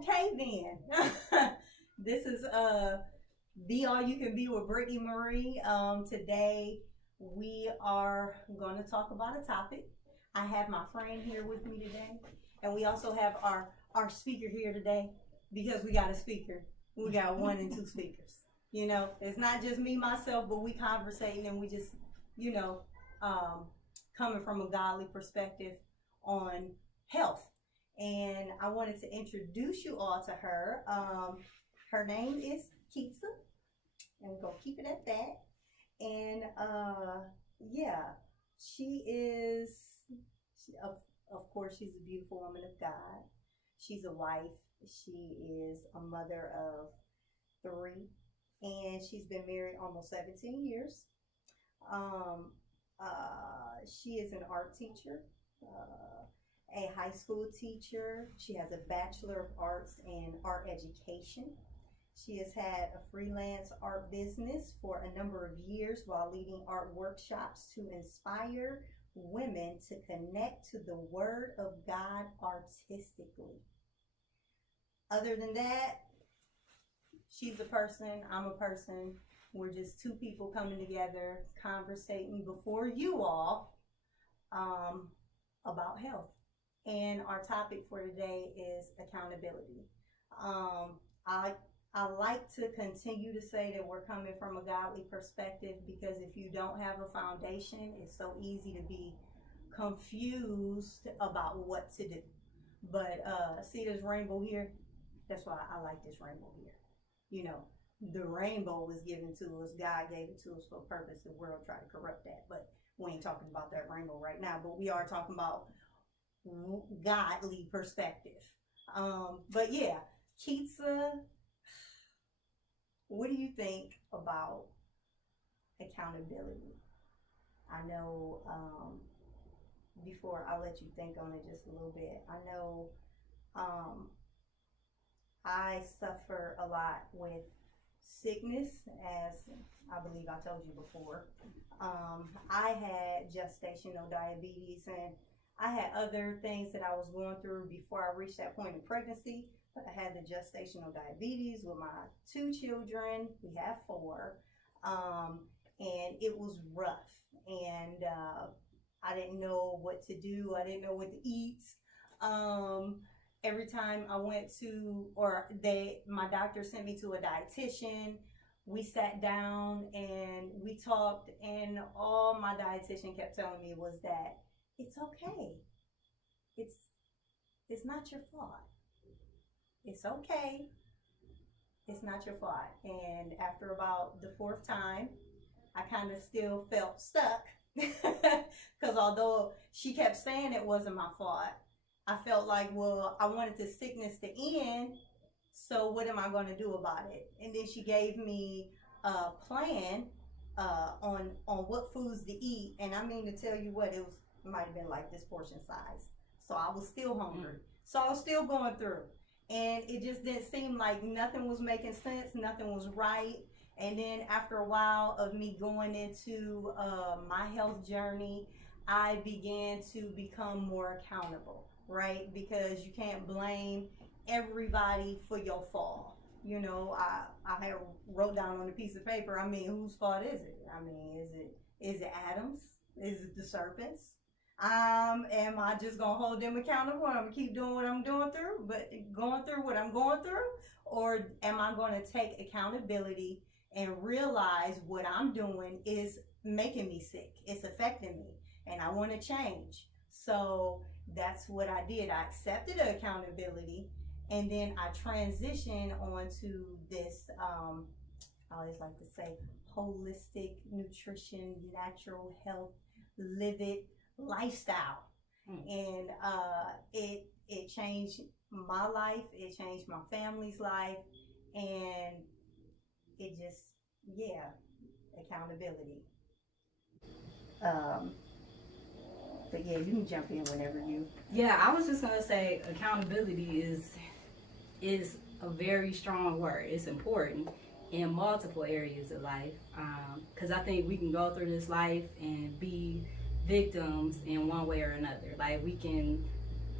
Okay then. This is Be All You Can Be with Brittany Marie. Today we are going to talk about a topic. I have my friend here with me today, and we also have our speaker here today because we got a speaker. We got one and two speakers. You know, it's not just me, myself, but we conversating and we just, you know, coming from a godly perspective on health. And I wanted to introduce you all to her. Her name is Keytsa, and we're gonna keep it at that. And yeah, of course, she's a beautiful woman of God. She's a wife. She is a mother of 3, and she's been married almost 17 years. She is an art teacher. A high school teacher. She has a Bachelor of Arts in Art Education. She has had a freelance art business for a number of years while leading art workshops to inspire women to connect to the Word of God artistically. Other than that, she's a person, I'm a person. We're just two people coming together, conversating before you all about health. And our topic for today is accountability. I like to continue to say that we're coming from a godly perspective because if you don't have a foundation, it's so easy to be confused about what to do. But see this rainbow here? That's why I like this rainbow here. You know, the rainbow was given to us. God gave it to us for a purpose. The world tried to corrupt that. But we ain't talking about that rainbow right now. But we are talking about godly perspective. But yeah, Keytsa, what do you think about accountability? I know, before I let you think on it just a little bit, I know I suffer a lot with sickness, as I believe I told you before. I had gestational diabetes, and I had other things that I was going through before I reached that point in pregnancy, but I had the gestational diabetes with my 2 children. We have 4, and it was rough, and I didn't know what to do. I didn't know what to eat. Every time I went to, my doctor sent me to a dietitian. We sat down and we talked, and all my dietitian kept telling me was that it's okay. It's not your fault. It's okay. It's not your fault. And after about the 4th time, I kind of still felt stuck because although she kept saying it wasn't my fault, I felt like, well, I wanted the sickness to end, so what am I going to do about it? And then she gave me a plan on what foods to eat, and I mean to tell you what, it might have been like this portion size. So I was still hungry. So I was still going through. And it just didn't seem like nothing was making sense, nothing was right. And then after a while of me going into my health journey, I began to become more accountable, right? Because you can't blame everybody for your fall. You know, I had wrote down on a piece of paper, I mean, whose fault is it? I mean, is it Adam's? Is it the serpent's? Am I just gonna hold them accountable? I'm gonna keep doing what I'm going through, what I'm going through, or am I gonna take accountability and realize what I'm doing is making me sick? It's affecting me, and I want to change. So that's what I did. I accepted the accountability, and then I transitioned onto this. I always like to say holistic nutrition, natural health, live it lifestyle. And it changed my life, it changed my family's life, and it just, accountability. But yeah, you can jump in whenever you. Yeah, I was just gonna say accountability is a very strong word. It's important in multiple areas of life, because I think we can go through this life and be victims in one way or another. Like we can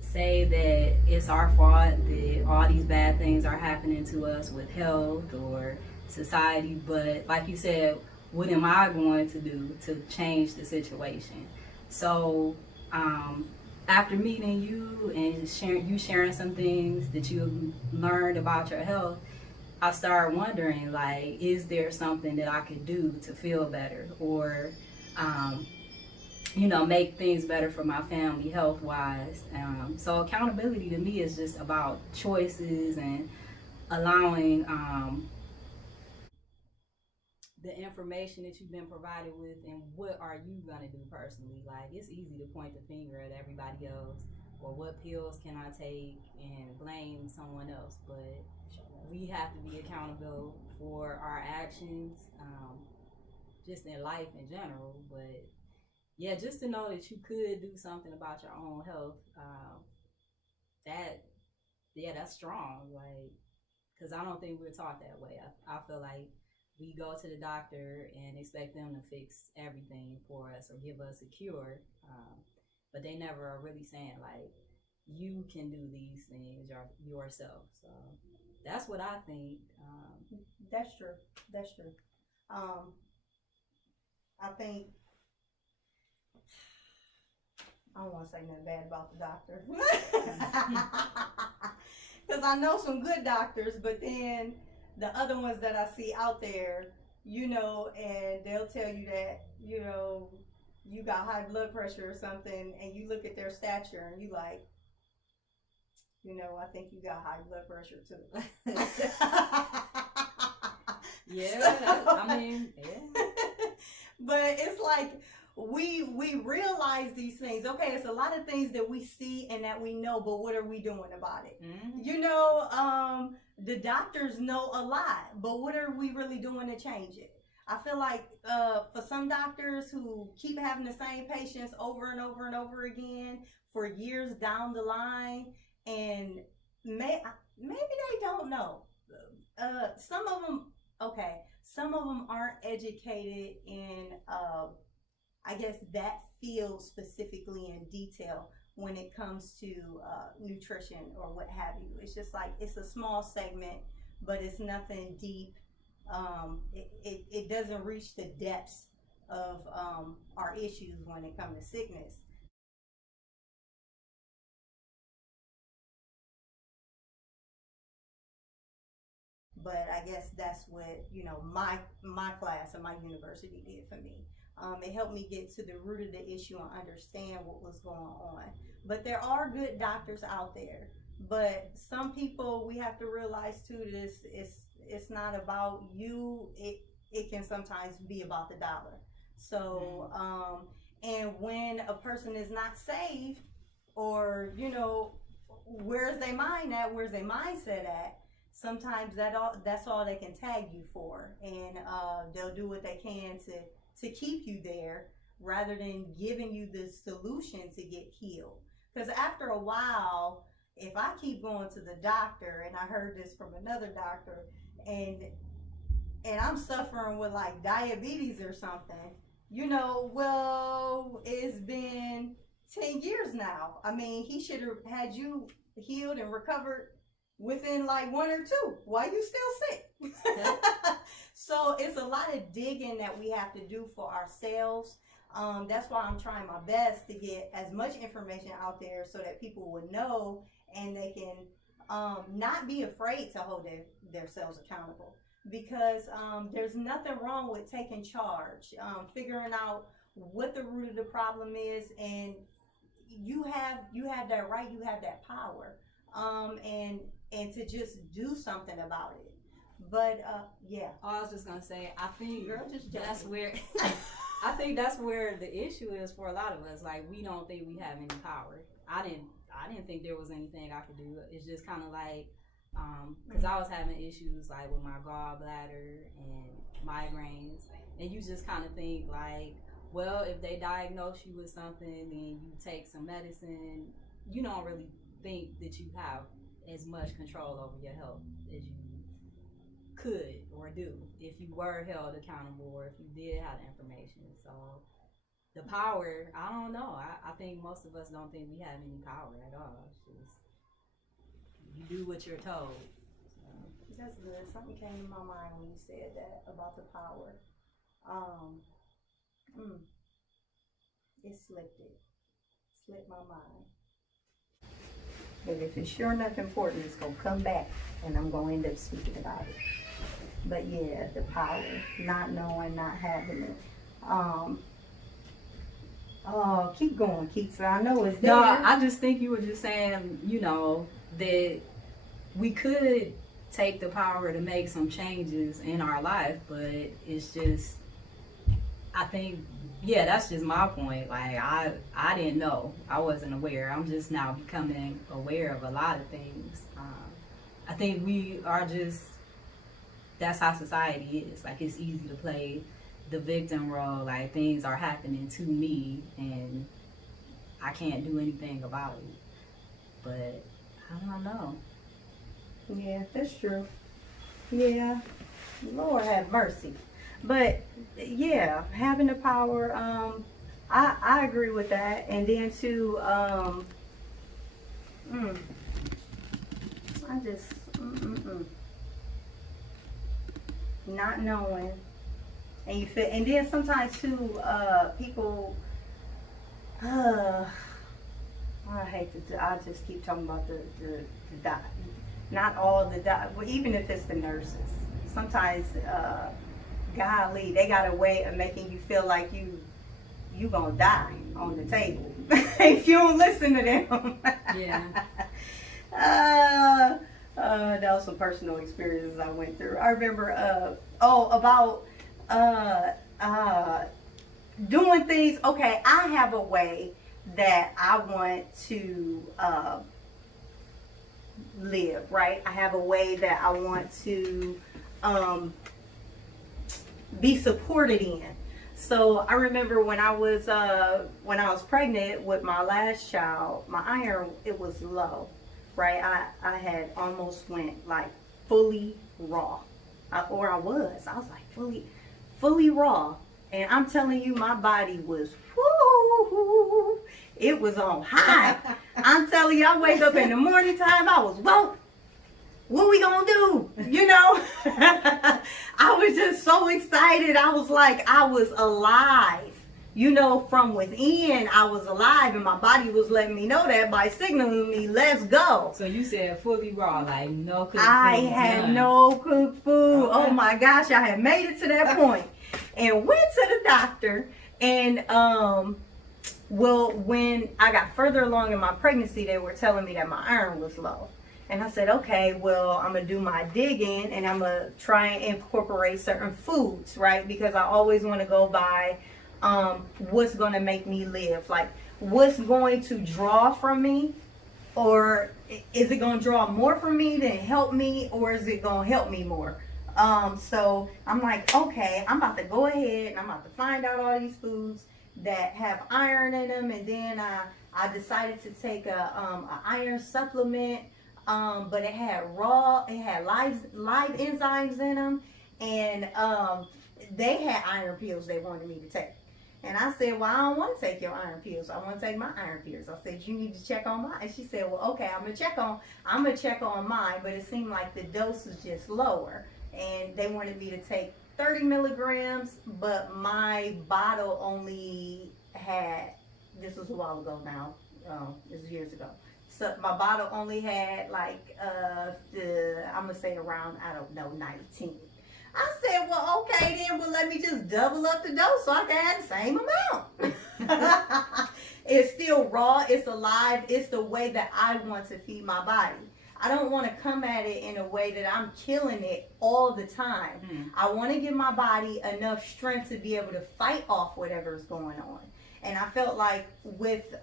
say that it's our fault that all these bad things are happening to us with health or society, but like you said, what am I going to do to change the situation? So after meeting you and sharing some things that you learned about your health, I started wondering, like, is there something that I could do to feel better, or make things better for my family health wise. So accountability to me is just about choices and allowing the information that you've been provided with, and what are you gonna do personally. Like, it's easy to point the finger at everybody else, or what pills can I take, and blame someone else, but we have to be accountable for our actions, just in life in general. But yeah, just to know that you could do something about your own health, that that's strong. Like, because I don't think we're taught that way. I feel like we go to the doctor and expect them to fix everything for us or give us a cure, but they never are really saying, like, you can do these things yourself. So that's what I think. That's true. That's true. I think I don't want to say nothing bad about the doctor. Because I know some good doctors, but then the other ones that I see out there, and they'll tell you that, you got high blood pressure or something, and you look at their stature and you like, I think you got high blood pressure too. Yeah, I mean, yeah. But it's like, we realize these things. Okay, it's a lot of things that we see and that we know, but what are we doing about it? Mm-hmm. The doctors know a lot, but what are we really doing to change it? I feel like for some doctors who keep having the same patients over and over and over again for years down the line, and maybe they don't know. Some of them aren't educated in I guess that field specifically in detail when it comes to nutrition or what have you. It's just like, it's a small segment, but it's nothing deep. It doesn't reach the depths of our issues when it comes to sickness. But I guess that's what my class and my university did for me. It helped me get to the root of the issue and understand what was going on. But there are good doctors out there. But some people, we have to realize too, this it's not about you. It can sometimes be about the dollar. So and when a person is not saved, or where's their mind at, where's their mindset at, sometimes that's all they can tag you for, and they'll do what they can to keep you there rather than giving you the solution to get healed. Because after a while, if I keep going to the doctor, and I heard this from another doctor, and I'm suffering with like diabetes or something, well, it's been 10 years now. I mean, he should have had you healed and recovered within like 1 or 2. Why you still sick? So it's a lot of digging that we have to do for ourselves. That's why I'm trying my best to get as much information out there so that people will know, and they can not be afraid to hold themselves accountable. Because there's nothing wrong with taking charge, figuring out what the root of the problem is, and you have that right, you have that power, and to just do something about it. But yeah. Oh, I was just gonna say, I think that's jumping. where I think that's where the issue is for a lot of us. Like, we don't think we have any power. I didn't think there was anything I could do. It's just kind of like, because I was having issues like with my gallbladder and migraines, and you just kind of think like, well, if they diagnose you with something and you take some medicine, you don't really think that you have as much control over your health as you could or do if you were held accountable, or if you did have the information. So the power, I don't know. I think most of us don't think we have any power at all. It's just, you do what you're told. That's good. Something came to my mind when you said that about the power. It slipped my mind. But if it's sure enough important, it's gonna come back, and I'm gonna end up speaking about it. But yeah, the power, not knowing, not having it. Oh, keep going, Keytsa. I know it's there. No, I just think you were just saying, that we could take the power to make some changes in our life, but it's just, I think, yeah, that's just my point. Like, I didn't know. I wasn't aware. I'm just now becoming aware of a lot of things. I think we are just, that's how society is. Like, it's easy to play the victim role. Like, things are happening to me and I can't do anything about it. But I don't know. Yeah, that's true. Yeah, Lord have mercy. But yeah, having the power, I agree with that. And then too, I just not knowing, and you feel, and then sometimes too, people, I hate to, I just keep talking about the doc, not all the doc, well, even if it's the nurses, sometimes, golly, they got a way of making you feel like you gonna die on the table if you don't listen to them. Yeah. That was some personal experiences I went through. I remember, about doing things. Okay, I have a way that I want to live, right? I have a way that I want to be supported in. So I remember when I was pregnant with my last child, my iron, it was low, right? I had almost went like fully raw, I was like fully raw, and I'm telling you, my body was, whoo, it was on high. I'm telling you, I wake up in the morning time, I was, whoa, what we gonna do? I was just so excited. I was like, I was alive. From within, I was alive, and my body was letting me know that by signaling me, let's go. So you said fully raw, like no cooked food. I had no cooked food. Okay. Oh my gosh, I had made it to that point, and went to the doctor, and when I got further along in my pregnancy, they were telling me that my iron was low. And I said, okay, well, I'm going to do my digging, and I'm going to try and incorporate certain foods, right? Because I always want to go by what's going to make me live. Like, what's going to draw from me? Or is it going to draw more from me than help me? Or is it going to help me more? So I'm like, okay, I'm about to go ahead, and I'm about to find out all these foods that have iron in them. And then I decided to take a iron supplement. But it had live enzymes in them, and they had iron pills they wanted me to take. And I said, well, I don't want to take your iron pills. I want to take my iron pills. I said, you need to check on mine. And she said, well, okay, I'm gonna check on mine, but it seemed like the dose was just lower, and they wanted me to take 30 milligrams, but my bottle only had, this was a while ago now, this was years ago. So my bottle only had like, I'm going to say around, I don't know, 19. I said, well, okay, then, well, let me just double up the dose so I can have the same amount. It's still raw, it's alive, it's the way that I want to feed my body. I don't want to come at it in a way that I'm killing it all the time. I want to give my body enough strength to be able to fight off whatever's going on. And I felt like with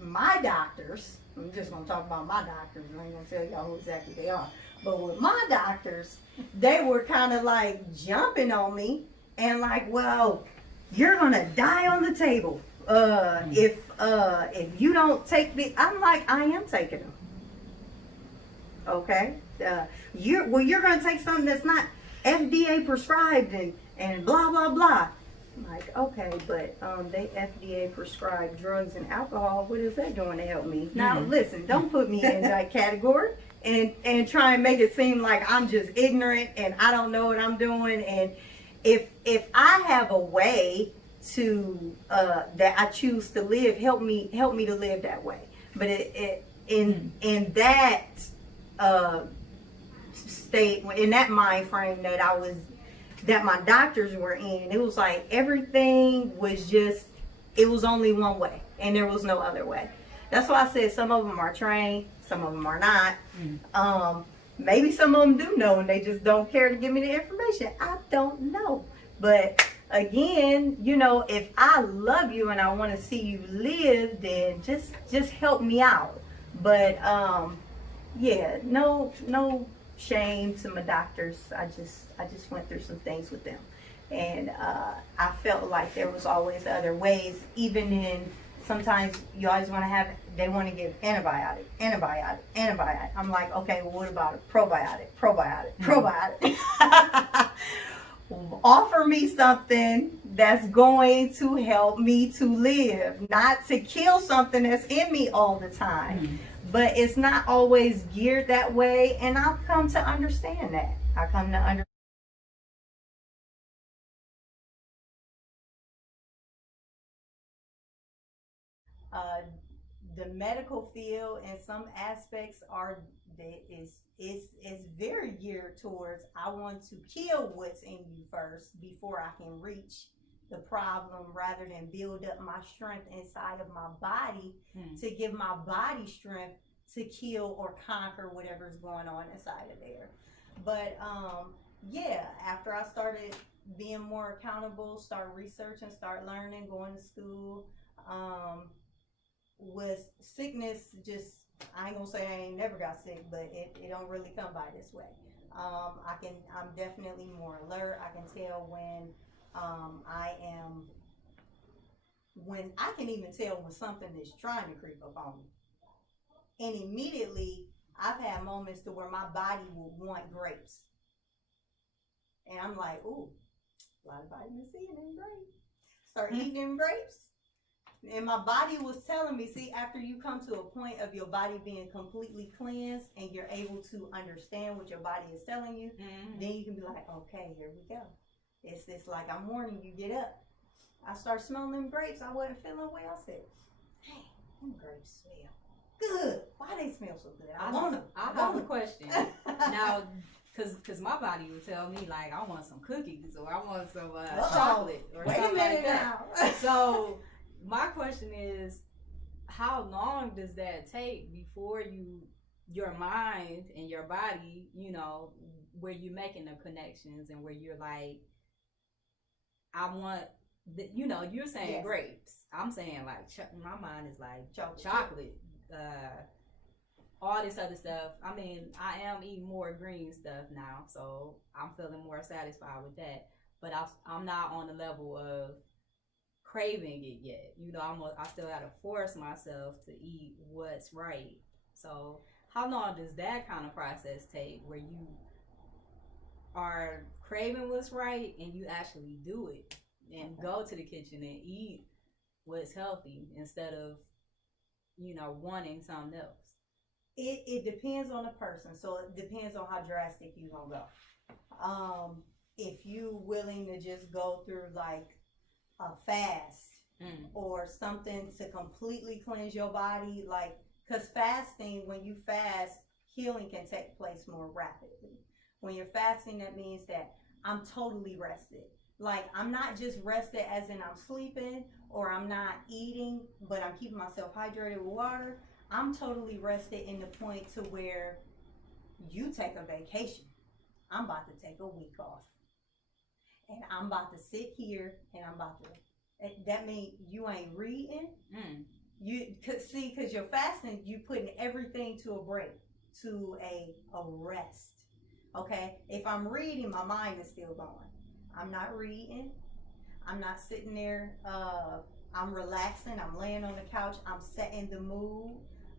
my doctors, I'm just going to talk about my doctors, I ain't going to tell y'all who exactly they are, but with my doctors, they were kind of like jumping on me and like, well, you're going to die on the table if you don't take the, I'm like, I am taking them. Okay? You're going to take something that's not FDA prescribed and blah, blah, blah. Like, okay, but they FDA prescribed drugs and alcohol. What is that doing to help me? Now, listen, don't put me in that category and try and make it seem like I'm just ignorant and I don't know what I'm doing. And if I have a way to that I choose to live, help me to live that way. But in that state, in that mind frame that my doctors were in, it was like everything was just, it was only one way and there was no other way. That's why I said some of them are trained, some of them are not. Maybe some of them do know and they just don't care to give me the information. I don't know. But again, you know, if I love you and I want to see you live, then just help me out. But yeah, no shame to my doctors. I just went through some things with them, and I felt like there was always other ways. Even in sometimes you always want to have, they want to give antibiotic. I'm like, okay, well, what about a probiotic? Offer me something that's going to help me to live, not to kill something that's in me all the time. But it's not always geared that way, and I've come to understand that. The medical field in some aspects is very geared towards, I want to kill what's in you first before I can reach the problem, rather than build up my strength inside of my body to give my body strength to kill or conquer whatever's going on inside of there. But yeah, after I started being more accountable, start researching, start learning, going to school, was sickness just, I ain't gonna say I ain't never got sick, but it don't really come by this way. I'm definitely more alert. I can tell when I can even tell when something is trying to creep up on me. And immediately I've had moments to where my body will want grapes. And I'm like, ooh, a lot of vitamin C in them grapes. Start eating them grapes. And my body was telling me, see, after you come to a point of your body being completely cleansed and you're able to understand what your body is telling you, then you can be like, okay, here we go. It's like I'm warning you, get up. I start smelling them grapes. I wasn't feeling well. I said, hey, them grapes smell good. Why they smell so good? I want them. I have a question. Now, Cause my body would tell me like I want some cookies or I want some chocolate or something like that. So my question is, how long does that take before your mind and your body, you know, where you're making the connections and where you're like, I want, you know, you're saying grapes. I'm saying like my mind is like chocolate. All this other stuff. I mean, I am eating more green stuff now, so I'm feeling more satisfied with that. But I'm not on the level of craving it yet. You know, I still gotta force myself to eat what's right. So how long does that kind of process take, where you are craving what's right and you actually do it and go to the kitchen and eat what's healthy instead of, you know, wanting something else? It depends on the person. So it depends on how drastic you gonna go. If you willing to just go through like a fast or something to completely cleanse your body, like, because fasting, when you fast, healing can take place more rapidly. When you're fasting, that means that I'm totally rested. Like, I'm not just rested as in I'm sleeping or I'm not eating, but I'm keeping myself hydrated with water. I'm totally rested in the point to where you take a vacation. I'm about to take a week off. And I'm about to sit here and I'm about to, that means you ain't reading. You see, because you're fasting, you putting everything to a break, to a rest. Okay? If I'm reading, my mind is still going. I'm not reading. I'm not sitting there. I'm relaxing. I'm laying on the couch. I'm setting the mood.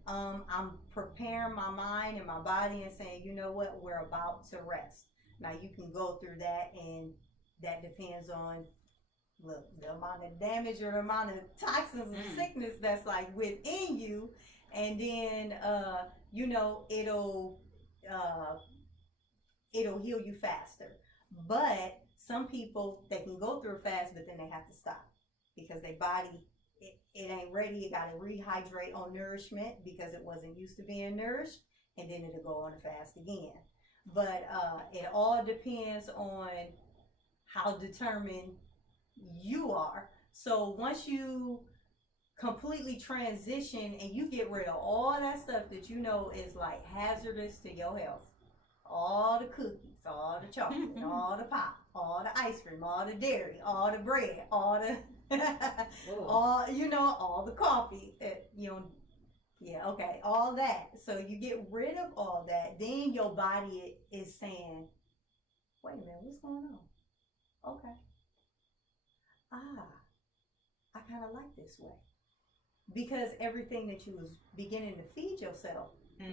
I'm preparing my mind and my body and saying, you know what, we're about to rest. Now you can go through that, and that depends on look, the amount of damage or the amount of toxins and sickness that's like within you, and then you know, it'll heal you faster. But some people, they can go through fast, but then they have to stop because their body, it ain't ready. It got to rehydrate on nourishment because it wasn't used to being nourished, and then it'll go on a fast again. But it all depends on how determined you are. So once you completely transition and you get rid of all that stuff that you know is like hazardous to your health, all the cookies, all the chocolate, all the pop, all the ice cream, all the dairy, all the bread, all the all, you know, all the coffee, you know, yeah, okay, all that. So you get rid of all that, then your body is saying, wait a minute, what's going on? Okay. I kind of like this way. Because everything that you was beginning to feed yourself,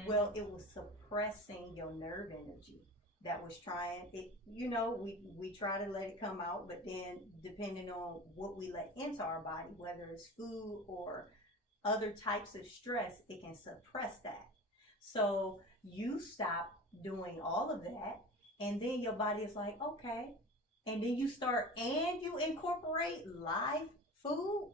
well, it was suppressing your nerve energy. That was trying it, you know, we try to let it come out, but then depending on what we let into our body, whether it's food or other types of stress, it can suppress that. So you stop doing all of that, and then your body is like, okay. And then you start, and you incorporate live food.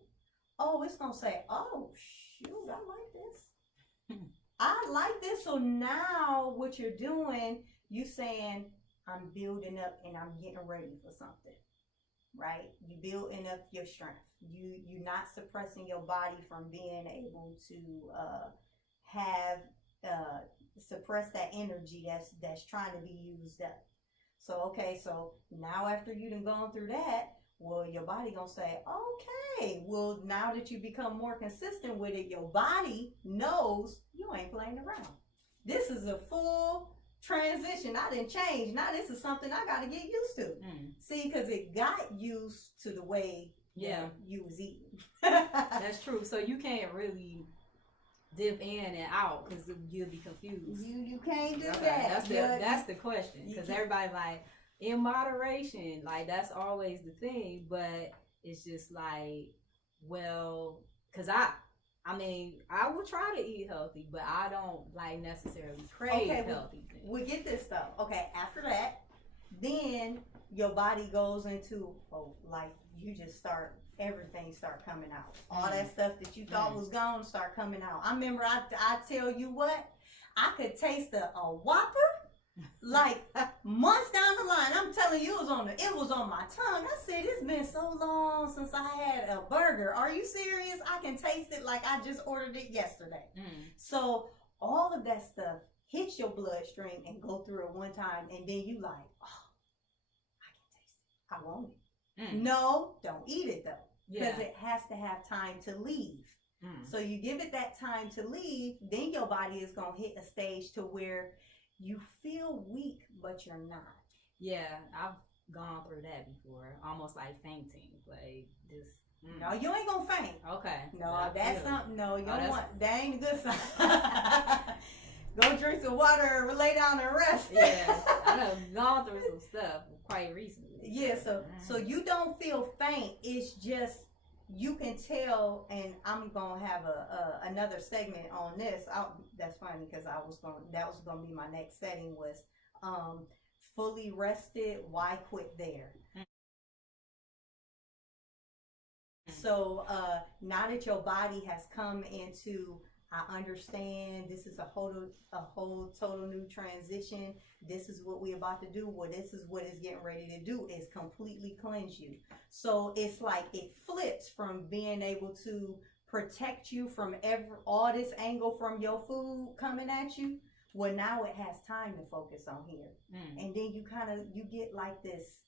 Oh, it's gonna say, oh shoot, I like this. I like this. So now what you're doing, you saying, I'm building up and I'm getting ready for something, right? You building up your strength. You're not suppressing your body from being able to suppress that energy that's trying to be used up. So okay, so now after you done gone through that, well, your body gonna say, okay, well, now that you become more consistent with it, your body knows you ain't playing around. This is a full transition. I didn't change. Now this is something I gotta get used to. See, because it got used to the way you was eating. That's true. So you can't really dip in and out because you'll be confused. You can't do that. That's the question, because everybody like, in moderation, like that's always the thing, but it's just like, well, because I mean, I will try to eat healthy, but I don't like necessarily crave healthy things. We get this stuff. Okay, after that, then your body goes into, like you just start, everything start coming out. All that stuff that you thought was gone start coming out. I remember, I tell you what, I could taste a Whopper like months down the line. I'm telling you, it was on my tongue. I said, it's been so long since I had a burger. Are you serious? I can taste it like I just ordered it yesterday. So all of that stuff hits your bloodstream and go through it one time, and then you like, oh, I can taste it. I want it. No, don't eat it though, because it has to have time to leave. So you give it that time to leave, then your body is gonna hit a stage to where you feel weak, but you're not. Yeah, I've gone through that before, almost like fainting, like just. No, you ain't gonna faint. Okay. No, that's something. No, you don't want. That ain't a good sign. Go drink some water and lay down and rest. Yeah, I know, gone through some stuff quite recently. Yeah, so you don't feel faint. It's just, you can tell, and I'm gonna have another segment on this. That's funny because that was gonna be my next setting, was fully rested. Why quit there? So now that your body has come into, I understand this is a whole total new transition. This is what we're about to do. Well, this is what it's getting ready to do, is completely cleanse you. So it's like it flips from being able to protect you from all this angle from your food coming at you. Well, now it has time to focus on here. And then you get like this,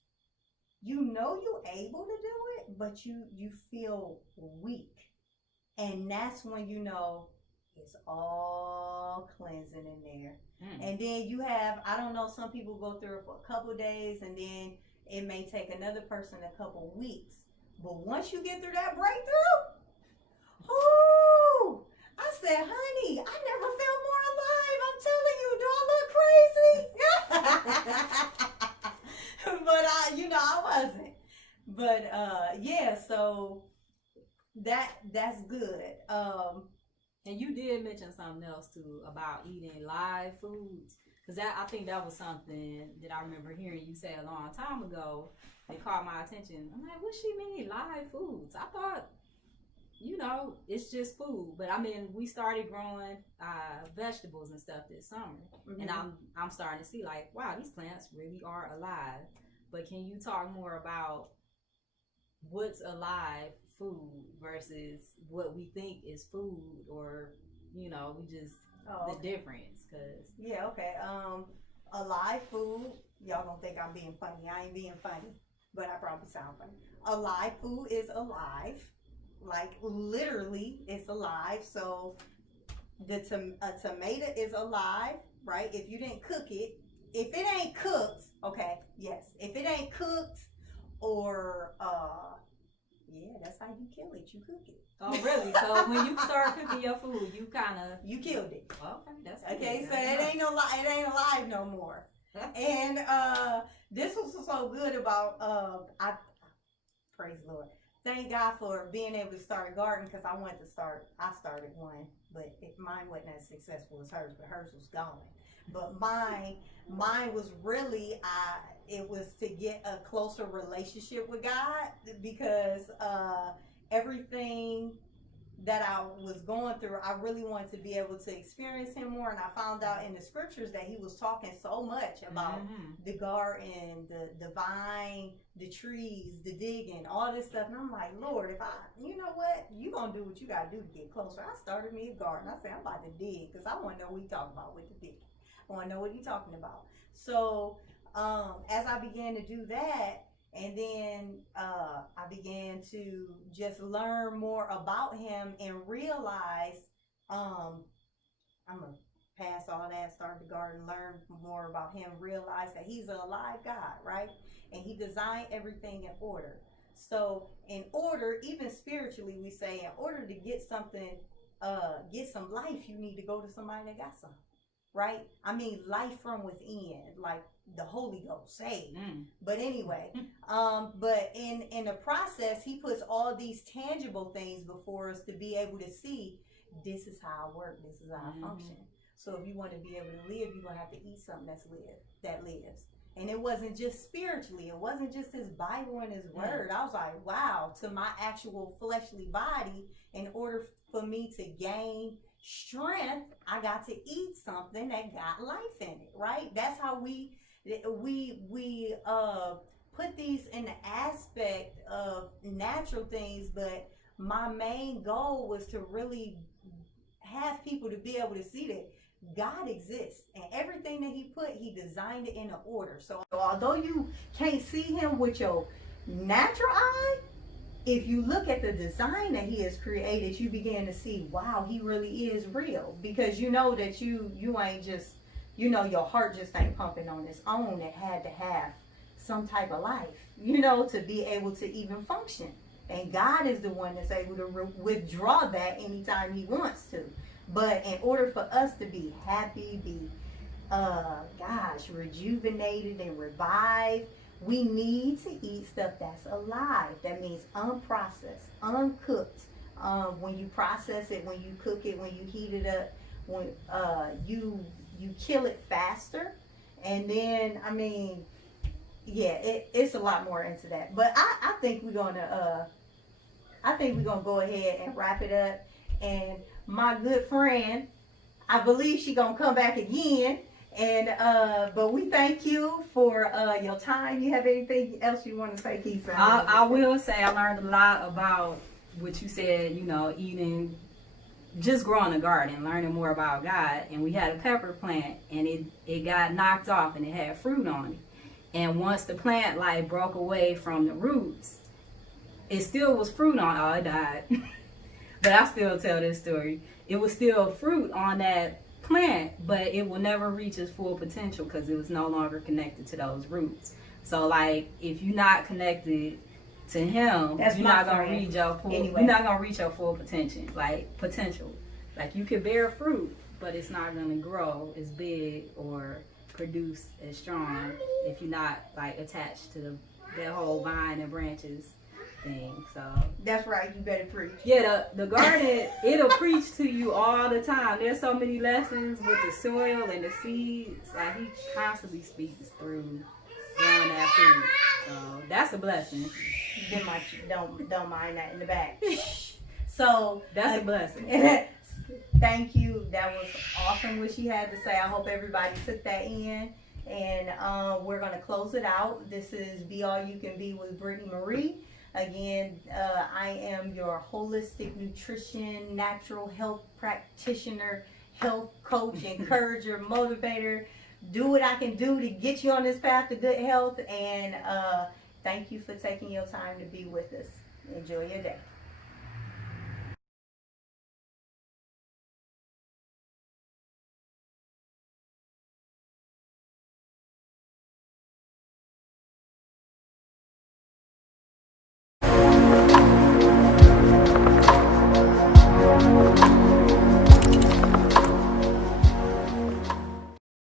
you know you're able to do it, but you feel weak. And that's when you know it's all cleansing in there. And then you have, I don't know, some people go through it for a couple of days, and then it may take another person a couple of weeks. But once you get through that breakthrough, ooh, I said, honey, I never felt more alive. I'm telling you, do I look crazy? But I wasn't. But yeah, so that's good. And you did mention something else too about eating live foods, because I think that was something that I remember hearing you say a long time ago. It caught my attention. I'm like, what she mean live foods? I thought, it's just food. But I mean, we started growing vegetables and stuff this summer, and I'm starting to see like, wow, these plants really are alive. But can you talk more about what's alive food versus what we think is food, or we just the difference? Because yeah, okay. Alive food, y'all gonna think I'm being funny. I ain't being funny, but I probably sound funny. Alive food is alive, like literally it's alive. So a tomato is alive, right? If you didn't cook it, if it ain't cooked, okay, yes, if it ain't cooked, or yeah, that's how you kill it. You cook it. Oh, really? So when you start cooking your food, you killed it. Okay, that's okay. Good. So it ain't alive no more. And this was so good about I praise the Lord. Thank God for being able to start a garden, because I started one, but mine wasn't as successful as hers, but hers was gone. But mine was really it was to get a closer relationship with God, because everything that I was going through, I really wanted to be able to experience him more. And I found out in the scriptures that he was talking so much about the garden, the vine, the trees, the digging, all this stuff. And I'm like, Lord, if you know what, you gonna do what you gotta do to get closer. I started me a garden. I said, I'm about to dig, because I want to know what you talking about with the digging. I want to know what you're talking about. So as I began to do that, and then I began to just learn more about him and realize I'm going to pass all that, start the garden, learn more about him, realize that he's an alive God, right? And he designed everything in order. So in order, even spiritually, we say in order to get something, get some life, you need to go to somebody that got some. Right? I mean, life from within, like the Holy Ghost, saved. But anyway, but in the process, he puts all these tangible things before us to be able to see, this is how I work, this is how I function. So if you want to be able to live, you're going to have to eat something that lives. And it wasn't just spiritually, it wasn't just his Bible and his word. I was like, wow, to my actual fleshly body, in order for me to gain strength, I got to eat something that got life in it, right? That's how we put these in the aspect of natural things, but my main goal was to really have people to be able to see that God exists, and everything that he designed it in an order. So although you can't see him with your natural eye, if you look at the design that he has created, you begin to see, wow, he really is real. Because you know that you ain't just, your heart just ain't pumping on its own. It had to have some type of life, to be able to even function. And God is the one that's able to withdraw that anytime he wants to. But in order for us to be happy, be, rejuvenated and revived, we need to eat stuff that's alive. That means unprocessed, uncooked. When you process it, when you cook it, when you heat it up, when you kill it faster. And then, it's a lot more into that. But I think we're gonna go ahead and wrap it up. And my good friend, I believe she's gonna come back again. And but we thank you for your time. You have anything else you want to say, Keytsa? I will say I learned a lot about what you said, eating, just growing a garden, learning more about God. And we had a pepper plant, and it got knocked off, and it had fruit on it. And once the plant broke away from the roots, it still was fruit on it. Oh, it died. But I still tell this story. It was still fruit on that plant, but it will never reach its full potential because it was no longer connected to those roots. So if you're not connected to him, you're not gonna reach your full you're not gonna reach your full potential. You can bear fruit, but it's not gonna grow as big or produce as strong if you're not attached to that whole vine and branches thing. So That's right. You better preach. yeah, the garden, it'll preach to you all the time. There's so many lessons with the soil and the seeds. Like, he constantly speaks through growing that food. So that's a blessing. Don't mind that in the back. So That's a blessing. Thank you. That was awesome what she had to say. I hope everybody took that in. And we're going to close it out. This is Be All You Can Be with Brittany Marie. Again, I am your holistic nutrition, natural health practitioner, health coach, encourager, motivator. Do what I can do to get you on this path to good health. And thank you for taking your time to be with us. Enjoy your day.